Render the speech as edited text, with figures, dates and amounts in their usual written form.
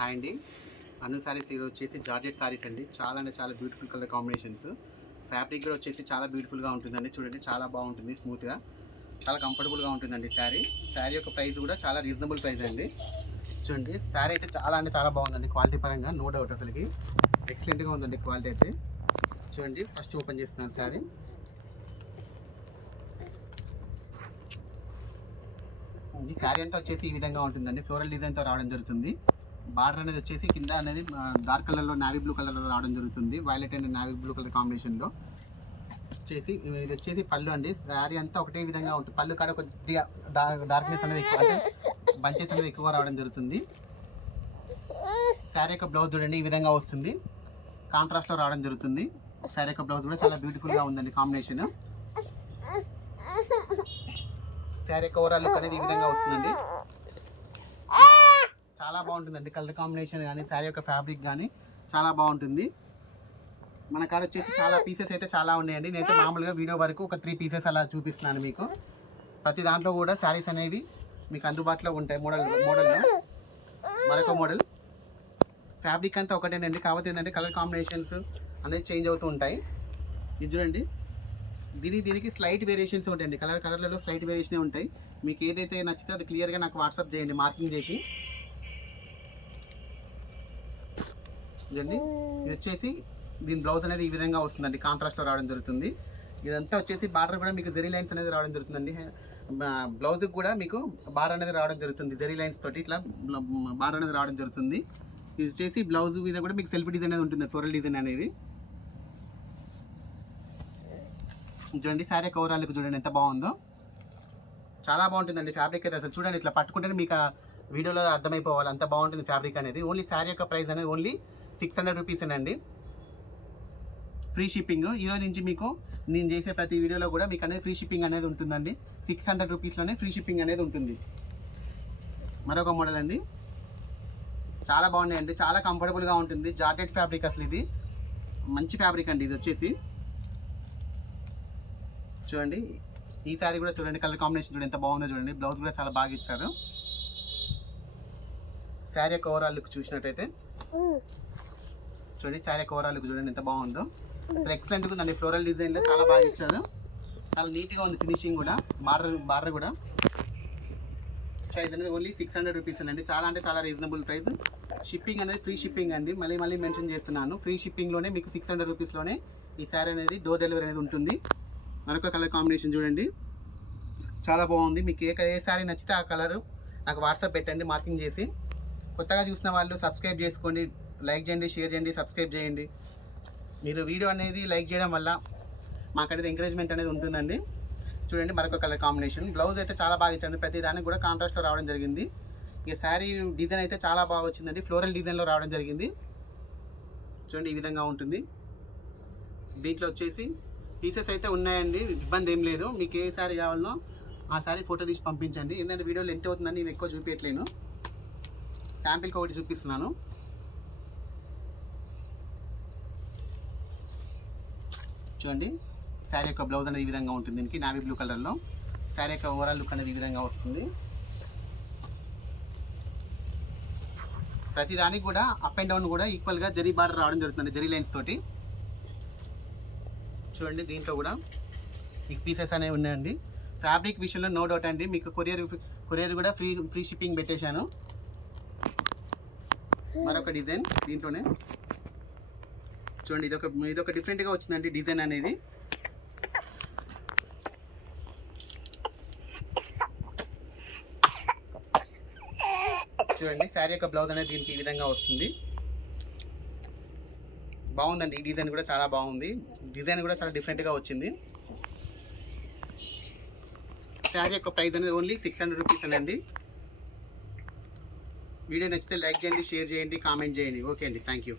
Hi అండి. అను సారీస్ ఈరోజు వచ్చేసి జార్జెట్ సారీస్ అండి. చాలా అంటే చాలా బ్యూటిఫుల్ కలర్ కాంబినేషన్స్. ఫ్యాబ్రిక్ కూడా వచ్చేసి చాలా బ్యూటిఫుల్గా ఉంటుందండి. చూడండి చాలా బాగుంటుంది, స్మూత్గా, చాలా కంఫర్టబుల్గా ఉంటుందండి. శారీ యొక్క ప్రైస్ కూడా చాలా రీజనబుల్ ప్రైస్ అండి. చూడండి శారీ అయితే చాలా అంటే చాలా బాగుందండి. క్వాలిటీ పరంగా నో డౌట్, అసలుకి ఎక్సలెంట్గా ఉందండి క్వాలిటీ అయితే. చూడండి ఫస్ట్ ఓపెన్ చేస్తున్నాను శారీ. ఈ శారీ అంతా వచ్చేసి ఈ విధంగా ఉంటుందండి. ఫ్లోరల్ డిజైన్తో రావడం జరుగుతుంది. బార్డర్ అనేది వచ్చేసి కింద అనేది డార్క్ కలర్లో నావీ బ్లూ కలర్లో రావడం జరుగుతుంది. Violet and navy blue colour కాంబినేషన్లో వచ్చేసి ఇది వచ్చేసి పళ్ళు అండి. శారీ అంతా ఒకటే విధంగా ఉంటుంది. పళ్ళు కాడ కొద్దిగా డార్క్నెస్ అనేది ఎక్కువ, అంటే బంచెస్ అనేది ఎక్కువగా రావడం జరుగుతుంది. శారీ యొక్క బ్లౌజ్ చూడండి ఈ విధంగా వస్తుంది, కాంట్రాస్ట్లో రావడం జరుగుతుంది. శారీ యొక్క బ్లౌజ్ కూడా చాలా బ్యూటిఫుల్గా ఉందండి కాంబినేషన్. శారీ యొక్క ఓవరాల్ లుక్ అనేది ఈ విధంగా వస్తుందండి. చాలా బాగుంటుందండి. కలర్ కాంబినేషన్ కానీ శారీ యొక్క ఫ్యాబ్రిక్ కానీ చాలా బాగుంటుంది. మన కాడ వచ్చేసి చాలా పీసెస్ అయితే చాలా ఉన్నాయండి. నేనైతే మామూలుగా వీడియో వరకు ఒక 3 పీసెస్ అలా చూపిస్తున్నాను మీకు. ప్రతి దాంట్లో కూడా శారీస్ అనేవి మీకు అందుబాటులో ఉంటాయి. మోడల్లో మరొక మోడల్. ఫ్యాబ్రిక్ అంతా ఒకటేనండి, కాకపోతే ఏంటంటే కలర్ కాంబినేషన్స్ అనేది చేంజ్ అవుతూ ఉంటాయి. ఇది చూడండి, దీనికి స్లైట్ వేరియేషన్స్ ఉంటాయండి. కలర్లలో స్లైట్ వేరియేషనే ఉంటాయి. మీకు ఏదైతే నచ్చితే అది క్లియర్గా నాకు వాట్సాప్ చేయండి, మార్కింగ్ చేసి. చూడండి ఇది వచ్చేసి దీని బ్లౌజ్ అనేది ఈ విధంగా వస్తుందండి, కాంట్రాస్ట్లో రావడం జరుగుతుంది. ఇదంతా వచ్చేసి బార్డర్ కూడా మీకు జెరీ లైన్స్ అనేది రావడం జరుగుతుందండి. బ్లౌజ్కి కూడా మీకు బార్డర్ అనేది రావడం జరుగుతుంది. జెరీ లైన్స్ తోటి ఇట్లా బార్డర్ అనేది రావడం జరుగుతుంది. ఇది వచ్చేసి బ్లౌజ్ మీద కూడా మీకు సెల్ఫ్ డిజైన్ అనేది ఉంటుంది, ఫ్లోరల్ డిజైన్ అనేది. చూడండి శారీ ఓవరాల్కి చూడండి ఎంత బాగుందో, చాలా బాగుంటుందండి ఫ్యాబ్రిక్ అయితే. అసలు చూడండి ఇట్లా పట్టుకుంటే మీకు ఆ వీడియోలో అర్థమైపోవాలి, అంత బాగుంటుంది ఫ్యాబ్రిక్ అనేది. ఓన్లీ శారీ యొక్క ప్రైస్ అనేది ఓన్లీ 600 రూపీస్ అండి. Free shipping. ఈరోజు నుంచి మీకు నేను చేసే ప్రతి వీడియోలో కూడా మీకు అనేది ఫ్రీ షిప్పింగ్ అనేది ఉంటుందండి. 600 రూపీస్లోనే ఫ్రీ షిప్పింగ్ అనేది ఉంటుంది. మరొక మోడల్ అండి, చాలా బాగున్నాయండి, చాలా కంఫర్టబుల్గా ఉంటుంది. జార్జెట్ ఫ్యాబ్రిక్, అసలు ఇది మంచి ఫ్యాబ్రిక్ అండి. ఇది వచ్చేసి చూడండి ఈ శారీ కూడా చూడండి, కలర్ కాంబినేషన్ చూడండి ఎంత బాగుందో చూడండి. బ్లౌజ్ కూడా చాలా బాగా ఇచ్చారు. శారీ యొక్క ఓవరాల్ లుక్ చూసినట్టయితే చూడండి, శారీ యొక్క ఓవరాల్ లుక్ చూడండి ఎంత బాగుందో. అసలు ఎక్సలెంట్గా ఉందండి. ఫ్లోరల్ డిజైన్లో చాలా బాగా ఇచ్చారు, చాలా నీట్గా ఉంది ఫినిషింగ్ కూడా. బార్డర్ కూడా. ప్రైస్ అనేది ఓన్లీ 600 రూపీస్ అండి. చాలా అంటే చాలా రీజనబుల్ ప్రైస్. షిప్పింగ్ అనేది ఫ్రీ షిప్పింగ్ అండి. మళ్ళీ మెన్షన్ చేస్తున్నాను, ఫ్రీ షిప్పింగ్లోనే మీకు 600 రూపీస్లోనే ఈ శారీ అనేది డోర్ డెలివరీ అనేది ఉంటుంది. మరొక కలర్ కాంబినేషన్ చూడండి, చాలా బాగుంది. మీకు ఏ శారీ నచ్చితే ఆ కలర్ నాకు వాట్సాప్ పెట్టండి, మార్కింగ్ చేసి. కొత్తగా చూసిన వాళ్ళు సబ్స్క్రైబ్ చేసుకోండి, లైక్ చేయండి, షేర్ చేయండి, సబ్స్క్రైబ్ చేయండి. మీరు వీడియో అనేది లైక్ చేయడం వల్ల మాకు అనేది ఎంకరేజ్మెంట్ అనేది ఉంటుందండి. చూడండి మరొక కలర్ కాంబినేషన్. బ్లౌజ్ అయితే చాలా బాగా ఇచ్చారండి, ప్రతి దానికి కూడా కాంట్రాస్ట్లో రావడం జరిగింది. ఇక శారీ డిజైన్ అయితే చాలా బాగా వచ్చిందండి, ఫ్లోరల్ డిజైన్లో రావడం జరిగింది. చూడండి ఈ విధంగా ఉంటుంది. దీంట్లో వచ్చేసి పీసెస్ అయితే ఉన్నాయండి, ఇబ్బంది ఏం లేదు. మీకు ఏ శారీ కావాలనో ఆ శారీ ఫోటో తీసి పంపించండి. ఎందుకంటే వీడియోలో ఎంత అవుతుందని నేను ఎక్కువ చూపించట్లేను, శాంపిల్కి ఒకటి చూపిస్తున్నాను. చూడండి శారీ యొక్క బ్లౌజ్ అనేది ఈ విధంగా ఉంటుంది. దీనికి నావీ బ్లూ కలర్లో. శారీ యొక్క ఓవరాల్ లుక్ అనేది ఈ విధంగా వస్తుంది. ప్రతి దానికి కూడా అప్ అండ్ డౌన్ కూడా ఈక్వల్గా జరీ బార్డర్ రావడం జరుగుతుంది, జరీ లైన్స్ తోటి. చూడండి దీంట్లో కూడా మీకు పీసెస్ అనేవి ఉన్నాయండి. ఫ్యాబ్రిక్ విషయంలో నో డౌట్ అండి. మీకు కొరియర్ కూడా ఫ్రీ షిప్పింగ్ పెట్టేశాను. మరొక డిజైన్ దీంట్లోనే చూడండి, ఇదొక డిఫరెంట్గా వచ్చిందండి డిజైన్ అనేది. చూడండి శారీ యొక్క బ్లౌజ్ అనేది దీనికి ఈ విధంగా వస్తుంది. బాగుందండి, ఈ డిజైన్ కూడా చాలా బాగుంది. డిజైన్ కూడా చాలా డిఫరెంట్గా వచ్చింది. శారీ యొక్క ప్రైస్ అనేది ఓన్లీ 600 రూపీస్ అండి. వీడియో నచ్చితే లైక్ చేయండి, షేర్ చేయండి, కామెంట్ చేయండి. ఓకే అండి, థ్యాంక్ యూ.